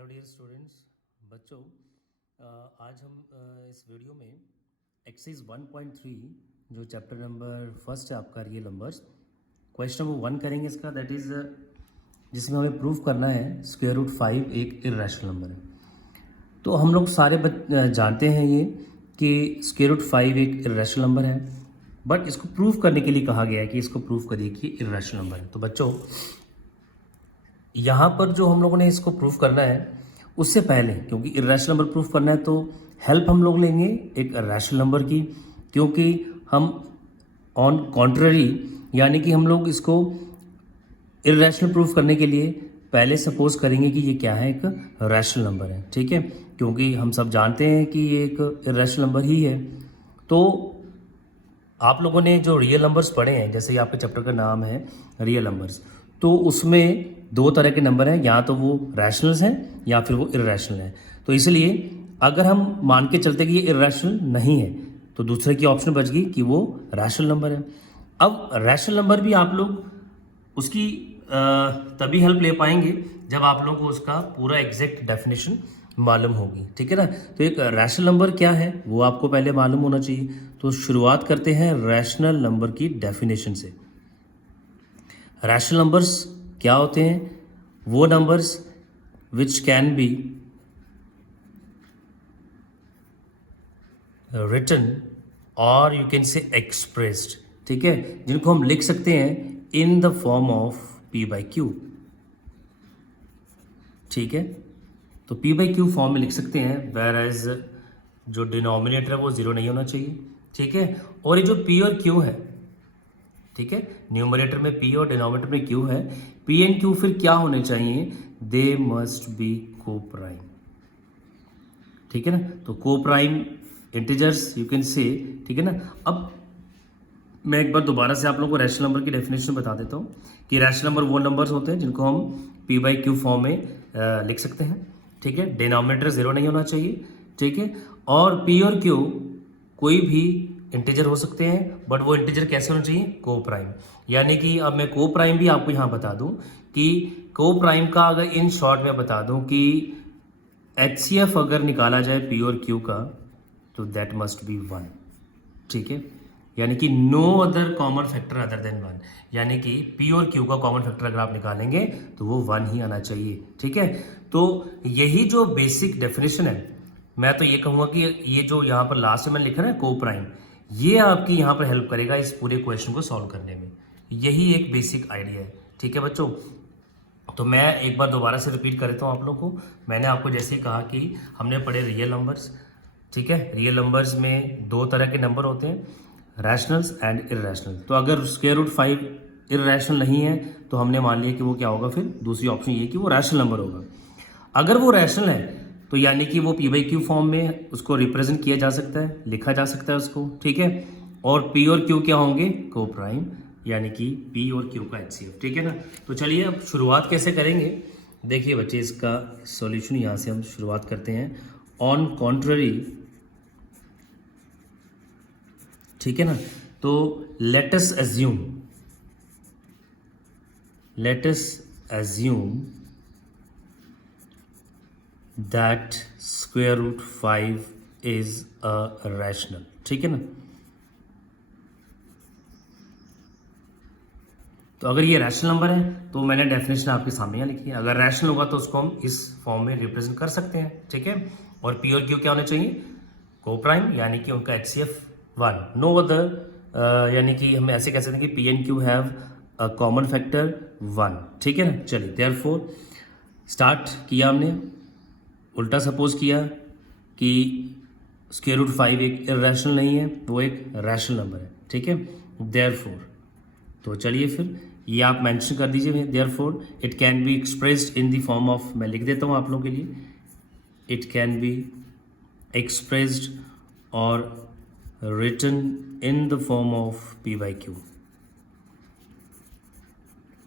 Hello dear students. बच्चों, आज हम इस वीडियो में एक्सरसाइज 1.3 जो चैप्टर नंबर फर्स्ट है आपका रियल नंबर्स, क्वेश्चन नंबर 1 करेंगे इसका। दैट इज़ जिसमें हमें प्रूफ करना है स्क्वायर रूट 5 एक इर्रेशनल नंबर है। तो हम लोग सारे जानते हैं ये कि स्क्वायर रूट 5 एक इर्रेशनल नंबर है, बट इसको प्रूफ करने के लिए कहा गया है कि इसको प्रूफ करिए कि इर्रेशनल नंबर है। तो बच्चों, यहाँ पर जो हम लोगों ने इसको प्रूफ करना है उससे पहले, क्योंकि इर्रेशनल नंबर प्रूफ करना है तो हेल्प हम लोग लेंगे एक रैशनल नंबर की, क्योंकि हम ऑन कॉन्ट्ररी यानी कि हम लोग इसको इर्रेशनल प्रूफ करने के लिए पहले सपोज करेंगे कि ये क्या है, एक रैशनल नंबर है। ठीक है, क्योंकि हम सब जानते हैं कि ये एक इर्रेशनल नंबर ही है। तो आप लोगों ने जो रियल नंबर्स पढ़े हैं, जैसे कि आपके चैप्टर का नाम है रियल नंबर्स, तो उसमें दो तरह के नंबर हैं, या तो वो रैशनल्स हैं या फिर वो इर्रेशनल हैं। तो इसलिए अगर हम मान के चलते कि ये इर्रेशनल नहीं है तो दूसरे की ऑप्शन बच गई कि वो रैशनल नंबर है। अब रैशनल नंबर भी आप लोग उसकी तभी हेल्प ले पाएंगे जब आप लोगों को उसका पूरा एग्जैक्ट डेफिनेशन मालूम होगी। ठीक है ना। तो एक रैशनल नंबर क्या है वो आपको पहले मालूम होना चाहिए। तो शुरुआत करते हैं रैशनल नंबर की डेफिनेशन से। रैशनल नंबर्स क्या होते हैं? वो numbers which can be written और यू कैन से एक्सप्रेस्ड, ठीक है, जिनको हम लिख सकते हैं इन द फॉर्म ऑफ p/q। ठीक है, तो p/q फॉर्म में लिख सकते हैं, वेयर एज जो डिनोमिनेटर है वो जीरो नहीं होना चाहिए। ठीक है, और ये जो p और q है, ठीक है, न्यूमरेटर में p और डिनोमिनेटर में q है, p एंड q फिर क्या होने चाहिए? दे मस्ट बी को प्राइम। ठीक है ना, तो को प्राइम इंटीजर्स यू कैन से। ठीक है ना। अब मैं एक बार दोबारा से आप लोगों को रैशनल नंबर की डेफिनेशन बता देता हूँ कि रैशनल नंबर वो नंबर्स होते हैं जिनको हम p/q फॉर्म में लिख सकते हैं। ठीक है, डिनोमिनेटर जीरो नहीं होना चाहिए। ठीक है, और p और q कोई भी इंटीजर हो सकते हैं, बट वो इंटीजर कैसे होना चाहिए? को प्राइम। यानी कि अब मैं को प्राइम भी आपको यहाँ बता दूँ कि को प्राइम का अगर इन शॉर्ट में बता दूँ कि HCF अगर निकाला जाए p और q का, तो दैट मस्ट बी 1। ठीक है, यानी कि no other common factor other than 1, यानी कि p और q का कॉमन फैक्टर अगर आप निकालेंगे तो वो 1 ही आना चाहिए। ठीक है, तो यही जो बेसिक डेफिनेशन है, मैं तो ये कहूँगा कि ये जो यहाँ पर लास्ट में लिखा है को प्राइम, ये आपकी यहाँ पर हेल्प करेगा इस पूरे क्वेश्चन को सॉल्व करने में। यही एक बेसिक आइडिया है। ठीक है बच्चों, तो मैं एक बार दोबारा से रिपीट कर देता हूँ आप लोगों को। मैंने आपको जैसे ही कहा कि हमने पढ़े रियल नंबर्स। ठीक है, रियल नंबर्स में दो तरह के नंबर होते हैं, रैशनल्स एंड इर्रेशनल। तो अगर स्क्वायर रूट 5 इर्रेशनल नहीं है तो हमने मान लिया कि वो क्या होगा, फिर दूसरी ऑप्शन ये कि वो रैशनल नंबर होगा। अगर वो रैशनल है तो यानी कि वो p/q फॉर्म में उसको रिप्रेजेंट किया जा सकता है, लिखा जा सकता है उसको। ठीक है, और p और q क्या होंगे? को प्राइम, यानी कि p और q का HCF। ठीक है ना। तो चलिए अब शुरुआत कैसे करेंगे, देखिए बच्चे, इसका सॉल्यूशन यहाँ से हम शुरुआत करते हैं। ऑन कॉन्ट्ररी, ठीक है ना, तो let us assume that square root 5 is a rational. ठीक है ना। तो अगर ये रैशनल नंबर है तो मैंने डेफिनेशन आपके सामने यहाँ लिखी है। अगर रैशनल होगा तो उसको हम इस फॉर्म में रिप्रेजेंट कर सकते हैं। ठीक है, और p और q क्या होने चाहिए? को प्राइम, यानी कि उनका HCF 1, नो अदर, यानी कि हम ऐसे कह सकते हैं कि p and q have a common factor 1। ठीक है ना। चलिए, देयरफॉर स्टार्ट किया हमने, उल्टा सपोज किया कि स्क्वायर रूट 5 एक इर्रेशनल नहीं है, वो एक रैशनल नंबर है। ठीक है, देयरफॉर, तो चलिए फिर ये आप मेंशन कर दीजिए। Therefore it can be expressed in the form of, मैं लिख देता हूँ आप लोगों के लिए, इट कैन बी एक्सप्रेस्ड और written in the form of p/q।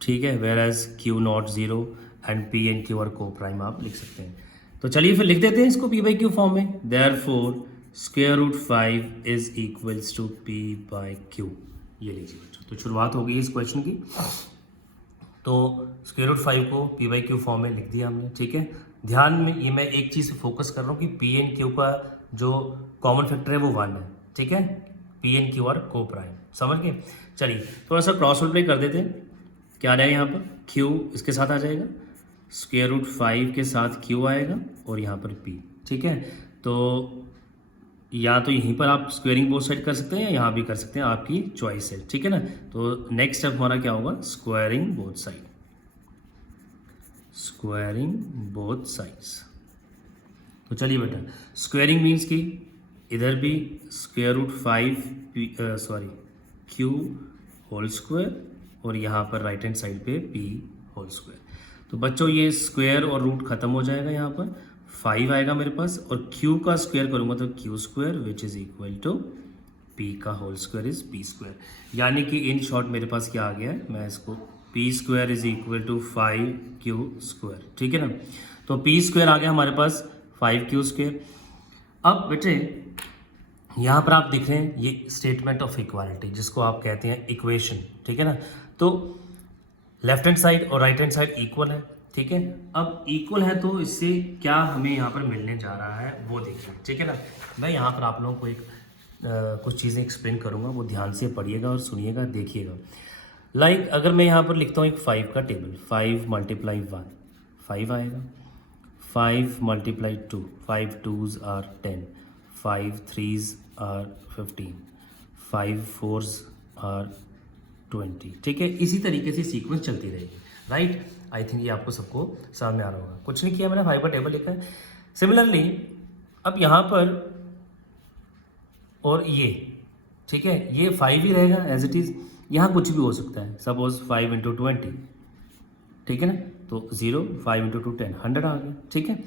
ठीक है, whereas q not zero and p and q और को प्राइम आप लिख सकते हैं। तो चलिए फिर लिख देते हैं इसको p/q फॉर्म में। Therefore square root 5 is equals to p/q। ये लीजिए बच्चों, तो शुरुआत हो गई इस क्वेश्चन की। तो स्क्वायर रूट 5 को p/q फॉर्म में लिख दिया हमने। ठीक है, ध्यान में ये मैं एक चीज़ फोकस कर रहा हूँ कि पी एन क्यू का जो कॉमन फैक्टर है वो 1 है, ठीक है, पी एन क्यू आर को प्राइम, समझ गए। चलिए थोड़ा सा क्रॉस मल्टीप्लाई कर देते हैं, क्या आ जाएगा यहाँ पर क्यू इसके साथ आ जाएगा, स्क्वायर रूट 5 के साथ क्यू आएगा और यहाँ पर पी, ठीक है। तो या तो यहीं पर आप स्क्वेयरिंग बोथ साइड कर सकते हैं या यहाँ भी कर सकते हैं, आपकी चॉइस है, ठीक है ना। तो नेक्स्ट स्टेप हमारा क्या होगा, squaring both side, squaring both sides. तो चलिए बेटा, स्क्वायरिंग मीन्स कि इधर भी square root 5 q whole square और यहाँ पर राइट हैंड साइड पे पी होल स्क्वायर। तो बच्चों ये स्क्वायर और रूट खत्म हो जाएगा, यहाँ पर 5 आएगा मेरे पास और q का स्क्वायर करूँगा तो q square which is equal to p का whole square is p square. यानी कि इन शॉर्ट मेरे पास क्या आ गया है, मैं इसको p square is equal to 5q square, ठीक है ना। तो p स्क्वायर आ गया हमारे पास 5q स्क्वायर। अब बेटे यहाँ पर आप देख रहे हैं ये स्टेटमेंट ऑफ इक्वालिटी जिसको आप कहते हैं इक्वेशन, ठीक है ना। तो लेफ्ट हैंड साइड और राइट हैंड साइड इक्वल है, ठीक है। अब इक्वल है तो इससे क्या हमें यहाँ पर मिलने जा रहा है वो देखिए, ठीक है ना। मैं यहाँ पर आप लोगों को एक कुछ चीज़ें एक्सप्लेन करूँगा, वो ध्यान से पढ़िएगा और सुनिएगा, देखिएगा। लाइक अगर मैं यहाँ पर लिखता हूँ एक 5 का टेबल, 5 मल्टीप्लाई 1 5 आएगा, 5 multiply 2 5 2s are 10, 5 3s are 15, 5 4s are 20, ठीक है। इसी तरीके से सीक्वेंस चलती रहेगी, राइट। आई थिंक ये आपको सबको समझ में आ रहा होगा। कुछ नहीं किया मैंने, 5 का टेबल लिखा है। सिमिलरली अब यहाँ पर और ये, ठीक है, ये 5 ही रहेगा एज इट इज़। यहाँ कुछ भी हो सकता है, सपोज 5 × 20, ठीक है ना। तो 0, 5 × 2 10, 100 आ गया, ठीक है।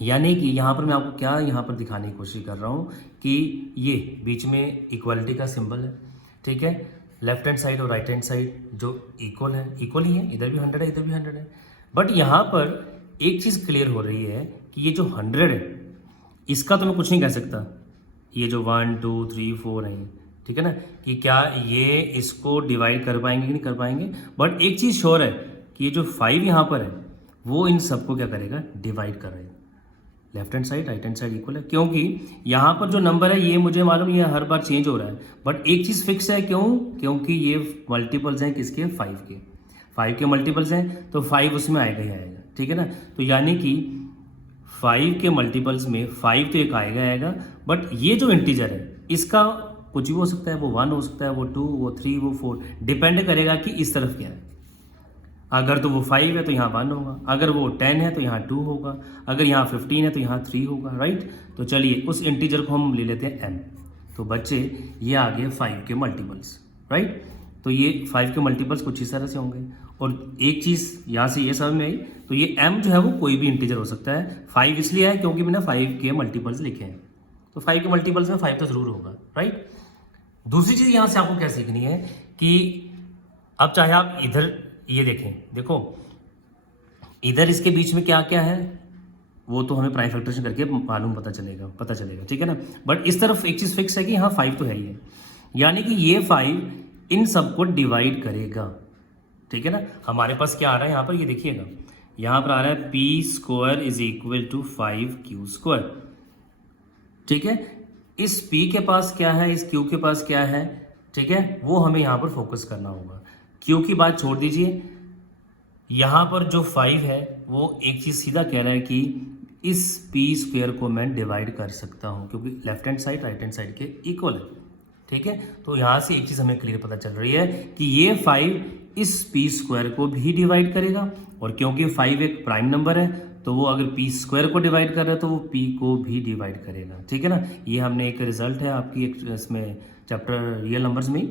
यानी कि यहाँ पर मैं आपको क्या यहाँ पर दिखाने की कोशिश कर रहा हूँ कि ये बीच में इक्वालिटी का सिंबल है, ठीक है। लेफ्ट हैंड साइड और राइट हैंड साइड जो इक्वल है, इक्वल ही है, इधर भी 100 है इधर भी 100 है। बट यहाँ पर एक चीज़ क्लियर हो रही है कि ये जो 100 है इसका तो मैं कुछ नहीं कह सकता, ये जो 1 2 3 4 है, ठीक है ना, कि क्या ये इसको डिवाइड कर पाएंगे कि नहीं कर पाएंगे। बट एक चीज़ श्योर है कि ये जो 5 यहाँ पर है वो इन सबको क्या करेगा, डिवाइड करेगा। Left hand side right hand side equal है, क्योंकि यहाँ पर जो नंबर है ये मुझे मालूम ये हर बार चेंज हो रहा है, बट एक चीज़ फिक्स है, क्यों, क्योंकि ये मल्टीपल्स हैं किसके, 5 के मल्टीपल्स हैं, तो 5 उसमें आएगा ही आएगा, ठीक है ना। तो यानी कि 5 के मल्टीपल्स में 5 तो एक आएगा, बट ये जो इंटीजर है इसका कुछ भी हो सकता है, वो 1 हो सकता है, वो 2, वो 3, वो 4, डिपेंड करेगा कि इस तरफ क्या है। अगर तो वो 5 है तो यहाँ 1 होगा, अगर वो 10 है तो यहाँ 2 होगा, अगर यहाँ 15 है तो यहाँ 3 होगा, राइट। तो चलिए उस इंटीजर को हम ले लेते हैं m। तो बच्चे ये आ गए 5 के मल्टीपल्स, राइट। तो ये 5 के मल्टीपल्स कुछ इस तरह से होंगे। और एक चीज़ यहाँ से ये समझ में आई, तो ये m जो है वो कोई भी इंटीजर हो सकता है। 5 इसलिए है क्योंकि मैंने 5 के मल्टीपल्स लिखे हैं, तो 5 के मल्टीपल्स में 5 तो ज़रूर होगा, राइट। दूसरी चीज़ यहाँ से आपको क्या सीखनी है कि अब चाहे आप इधर ये देखें, देखो इधर इसके बीच में क्या क्या है वो तो हमें प्राइम फैक्टराइजेशन करके मालूम पता चलेगा, ठीक है ना। बट इस तरफ एक चीज़ फिक्स है कि हाँ 5 तो है ही है, यानी कि ये 5 इन सबको डिवाइड करेगा, ठीक है ना। हमारे पास क्या आ रहा है यहाँ पर, ये देखिएगा, यहाँ पर आ रहा है p square is equal to 5q square, ठीक है। इस p के पास क्या है, इस q के पास क्या है, ठीक है, वो हमें यहाँ पर फोकस करना होगा। q की बात छोड़ दीजिए, यहाँ पर जो 5 है वो एक चीज़ सीधा कह रहा है कि इस p स्क्वायर को मैं डिवाइड कर सकता हूँ, क्योंकि left hand side right hand side के इक्वल है, ठीक है। तो यहाँ से एक चीज़ हमें क्लियर पता चल रही है कि ये 5 इस p स्क्वायर को भी डिवाइड करेगा, और क्योंकि 5 एक प्राइम नंबर है तो वो अगर p स्क्वायर को डिवाइड कर रहा है तो वो p को भी डिवाइड करेगा, ठीक है ना। ये हमने एक रिजल्ट है आपकी एक इसमें चैप्टर रियल नंबर्स में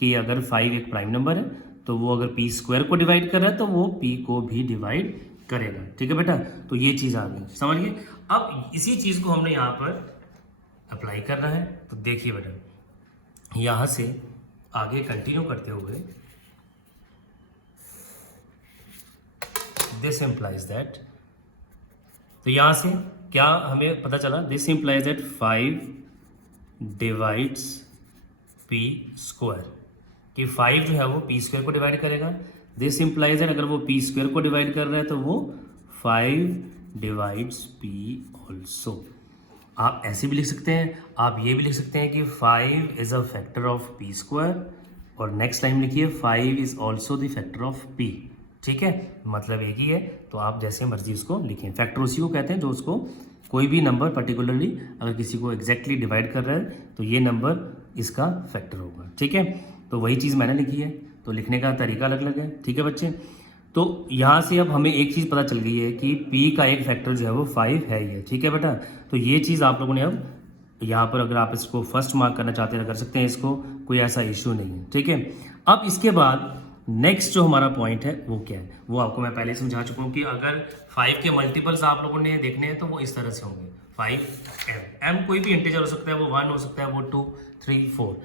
कि अगर 5 एक प्राइम नंबर है तो वो अगर p स्क्वायर को डिवाइड कर रहा है तो वो p को भी डिवाइड करेगा, ठीक है बेटा। तो ये चीज़ आ गई, समझ गए। अब इसी चीज़ को हमने यहाँ पर अप्लाई करना है, तो देखिए बेटा यहाँ से आगे कंटिन्यू करते हुए दिस इम्प्लाइज दैट, तो यहाँ से क्या हमें पता चला, this implies that 5 divides p square, कि 5 जो है वो p स्क्वायर को डिवाइड करेगा। दिस इम्प्लाइज दैट अगर वो p स्क्वायर को डिवाइड कर रहा है तो वो 5 डिवाइड्स पी ऑल्सो। आप ऐसे भी लिख सकते हैं, आप ये भी लिख सकते हैं कि 5 is a factor of P square, और नेक्स्ट लाइन लिखिए 5 is also the factor of P. ठीक है, मतलब एक ही है, तो आप जैसे मर्जी उसको लिखें। फैक्टर उसी को कहते हैं जो उसको कोई भी नंबर पर्टिकुलरली अगर किसी को एग्जैक्टली डिवाइड कर रहा है तो ये नंबर इसका फैक्टर होगा। ठीक है, तो वही चीज़ मैंने लिखी है, तो लिखने का तरीका अलग अलग है। ठीक है बच्चे, तो यहाँ से अब हमें एक चीज़ पता चल गई है कि p का एक फैक्टर जो है वो 5 है ये। ठीक है बेटा, तो ये चीज़ आप लोगों ने अब यहाँ पर अगर आप इसको फर्स्ट मार्क करना चाहते हैं कर सकते हैं, इसको कोई ऐसा इशू नहीं है। ठीक है, अब इसके बाद नेक्स्ट जो हमारा पॉइंट है वो क्या है, वो आपको मैं पहले समझा चुका हूँ कि अगर 5 के मल्टीपल्स आप लोगों ने देखने हैं तो वो इस तरह से होंगे 5m। m कोई भी इंटीजर हो सकता है, वो 1 हो सकता है, वो 2, 3, 4।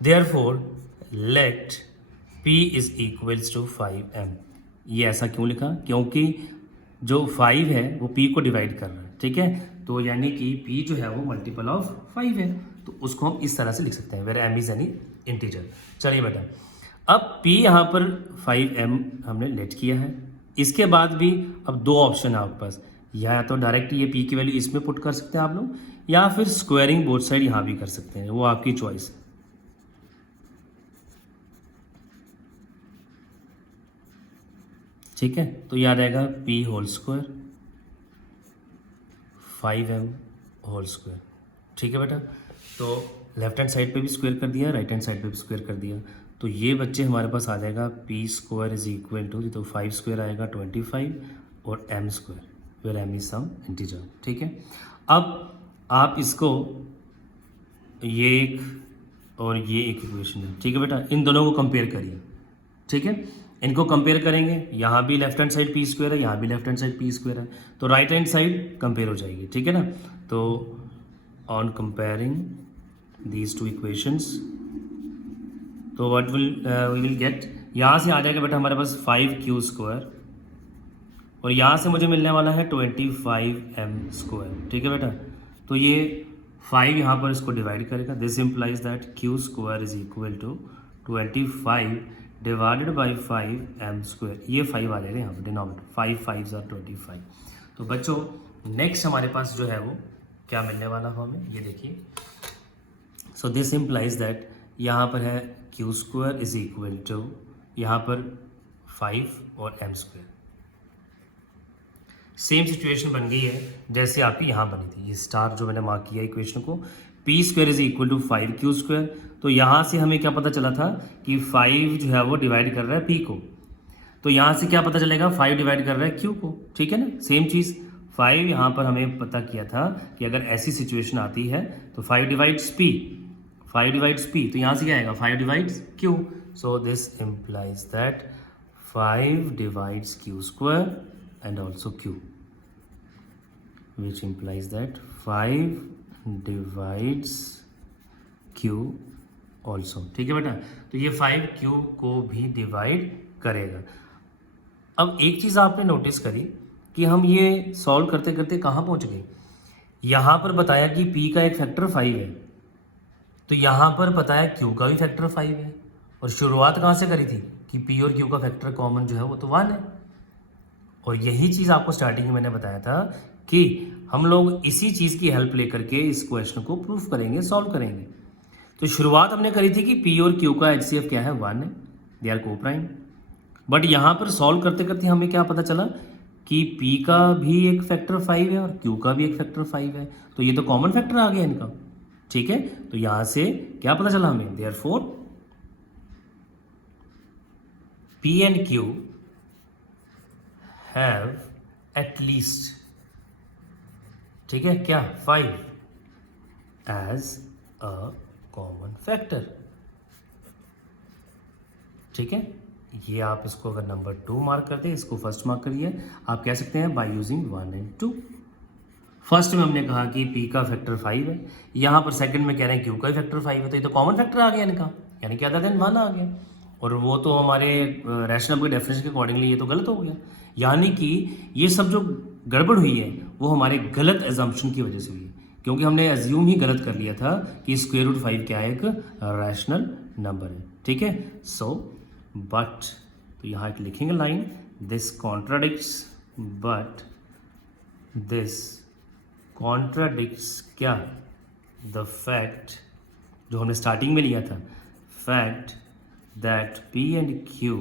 Therefore let p is equals to 5m। ये ऐसा क्यों लिखा, क्योंकि जो 5 है वो p को डिवाइड कर रहा है। ठीक है, तो यानी कि p जो है वो मल्टीपल ऑफ 5 है, तो उसको हम इस तरह से लिख सकते हैं, where m is any integer. चलिए बेटा, अब p यहाँ पर 5m हमने लेट किया है। इसके बाद भी अब दो ऑप्शन है आपके पास, या तो डायरेक्ट ये p की वैल्यू इसमें पुट कर सकते हैं आप लोग, या फिर स्क्वायरिंग बोथ साइड यहाँ भी कर सकते हैं, वो आपकी चॉइस है। ठीक है, तो याद आएगा p whole square 5m whole square. ठीक है बेटा, तो लेफ्ट हैंड साइड पे भी स्क्वायर कर दिया, राइट हैंड साइड पे भी स्क्वायर कर दिया, तो ये बच्चे हमारे पास आ जाएगा p square is equal to, तो 5 स्क्वायर आएगा 25 और m square, where m is some integer. ठीक है, अब आप इसको ये एक और ये एक इक्वेशन है। ठीक है बेटा, इन दोनों को कंपेयर करिए। ठीक है, इनको कंपेयर करेंगे, यहाँ भी left hand side P square है, यहाँ भी left hand side P square है, तो राइट हैंड साइड कंपेयर हो जाएगी। ठीक है ना, तो on comparing these two equations, तो व्हाट वी विल गेट, यहाँ से आ जाएगा बेटा हमारे पास 5q स्क्वायर, और यहाँ से मुझे मिलने वाला है 25m स्क्वायर। ठीक है बेटा, तो ये 5 यहाँ पर इसको डिवाइड करेगा, this implies that q square is equal to 25 divided by 5m square. ये 5 आ जाएगा यहाँ पर डिनोमिनेटर, 5 5 आर 25। तो बच्चों नेक्स्ट हमारे पास जो है वो क्या मिलने वाला हो हमें, ये देखिए। सो दिस इम्प्लाइज दैट यहाँ पर है q square is equal to यहाँ पर 5 और m स्क्वायर। सेम सिचुएशन बन गई है जैसे आपकी यहाँ बनी थी, ये स्टार जो मैंने मार्क किया इक्वेशन को, p square is equal to 5q square. तो यहाँ से हमें क्या पता चला था कि 5 जो है वो डिवाइड कर रहा है p को, तो यहाँ से क्या पता चलेगा 5 डिवाइड कर रहा है q को। ठीक है ना, सेम चीज़ 5 यहाँ पर हमें पता किया था कि अगर ऐसी सिचुएशन आती है तो 5 डिवाइड्स p, 5 डिवाइड्स p, तो यहाँ से क्या आएगा 5 divides q। So this implies that 5 divides q square and also q, which implies that 5 divides q also। ठीक है बेटा, तो ये 5q को भी डिवाइड करेगा। अब एक चीज़ आपने नोटिस करी कि हम ये सॉल्व करते करते कहाँ पहुँच गए, यहाँ पर बताया कि p का एक फैक्टर 5 है, तो यहाँ पर बताया q का भी फैक्टर 5 है, और शुरुआत कहाँ से करी थी कि p और q का फैक्टर कॉमन जो है वो तो 1 है। और यही चीज़ आपको स्टार्टिंग में मैंने बताया था कि हम लोग इसी चीज़ की हेल्प लेकर के इस क्वेश्चन को प्रूफ करेंगे, सॉल्व करेंगे। तो शुरुआत हमने करी थी कि p और q का HCF क्या है 1 है, दे आर कोप्राइम। बट यहाँ पर सॉल्व करते करते हमें क्या पता चला कि p का भी एक फैक्टर 5 है और q का भी एक फैक्टर 5 है, तो ये तो कॉमन फैक्टर आ गया इनका। ठीक है, तो यहाँ से क्या पता चला हमें, therefore p and q have at least, ठीक है क्या, 5 as a common factor। ठीक है, ये आप इसको अगर नंबर 2 मार्क करते हैं, इसको फर्स्ट मार्क करिए, आप कह सकते हैं बाय यूजिंग 1 and 2। फर्स्ट में हमने कहा कि p का फैक्टर 5 है, यहाँ पर सेकंड में कह रहे हैं q का फैक्टर 5 है, तो ये तो कॉमन फैक्टर आ गया इनका, यानी कि अदर देन 1 आ गया, और वो तो हमारे रैशनल के डेफिनेशन के अकॉर्डिंगली ये तो गलत हो गया। यानी कि ये सब जो गड़बड़ हुई है वो हमारे गलत एजम्पशन की वजह से हुई है, क्योंकि हमने एज्यूम ही गलत कर लिया था कि स्क्वायर रूट 5 क्या है, एक रैशनल नंबर है। ठीक है, सो बट, तो यहाँ एक लिखेंगे line, this contradicts but this contradicts क्या, द फैक्ट जो हमने स्टार्टिंग में लिया था, fact that P and Q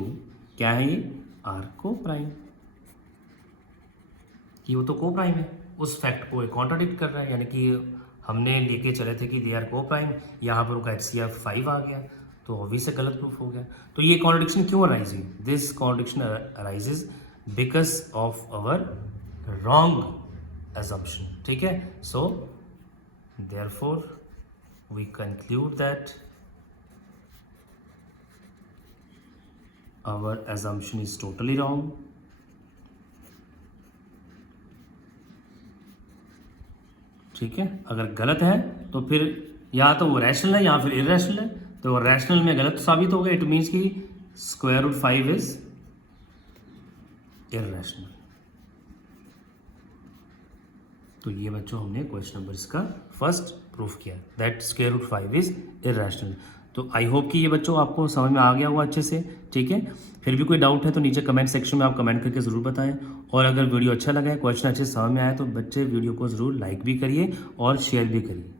क्या है, ये आर को प्राइम, कि वो तो को प्राइम है, उस फैक्ट को कॉन्ट्राडिक्ट कर रहा है, यानी कि हमने लेके चले थे कि दे आर को प्राइम, यहाँ पर उनका HCF 5 आ गया, तो ऑब्वियस गलत प्रूफ हो गया। तो ये कॉन्ट्रडिक्शन क्यों अराइज हुई, this contradiction arises because of our wrong assumption, ठीक है। So therefore we conclude that our assumption is totally wrong, ठीक है। अगर गलत है तो फिर या तो वो रैशनल है या फिर इरेशनल है, तो रैशनल में गलत साबित हो गया, इट मीन्स कि √5 इज इरेशनल। तो ये बच्चों हमने क्वेश्चन नंबर इसका फर्स्ट प्रूफ किया दैट √5 इज इरेशनल। तो आई होप कि ये बच्चों आपको समझ में आ गया होगा अच्छे से, ठीक है। फिर भी कोई डाउट है तो नीचे कमेंट सेक्शन में आप कमेंट करके ज़रूर बताएं, और अगर वीडियो अच्छा लगा है, क्वेश्चन अच्छे से समझ में आया तो बच्चे वीडियो को ज़रूर लाइक भी करिए और शेयर भी करिए।